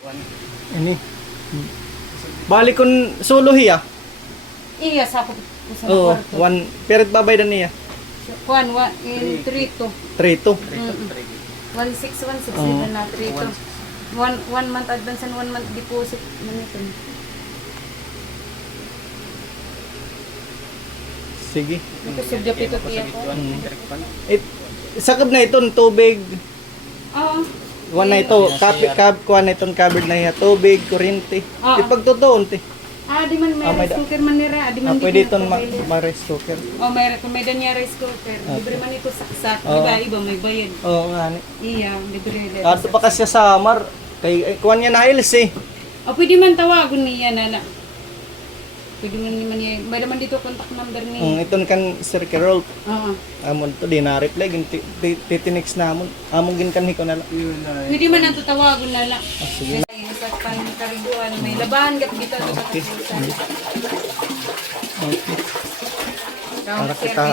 Ini. Balik kun solo hiya. Iya sa ako sa Oh, kwarto. one period babay dan niya. Kuan wa in 3 3 1616 Oh. na 3 1 month advance and 1 month deposit man ito. Sige. Ito subject ito tiya ko. Sakab na iton tubig. Oo. Kuan na ito, kuan na itong covered na hiya, tubig, kuryente. Oo. Ipagtutuon ti. Di man may may rice cooker man nira, di man Pwede itong ma-rice cooker. may kung may danya rice cooker. Libre man ito saksak, Oo. iba may bayad. Oo nga ni. Iya, libre. Ato pa kasi sa Samar, kay kuan niya na hilis eh. Pwede man tawagon niya nana. Pwede man niya, may naman dito contact number ni. Iton kan Sir Carol. Oo. Amon to di na reply gin titinix namon. Amon gin kanhi ko na lang. Pwede man ang tawagon nana. Sige. Sa pangkariguan, may labahan gat dito. Okay. Okay. Para kita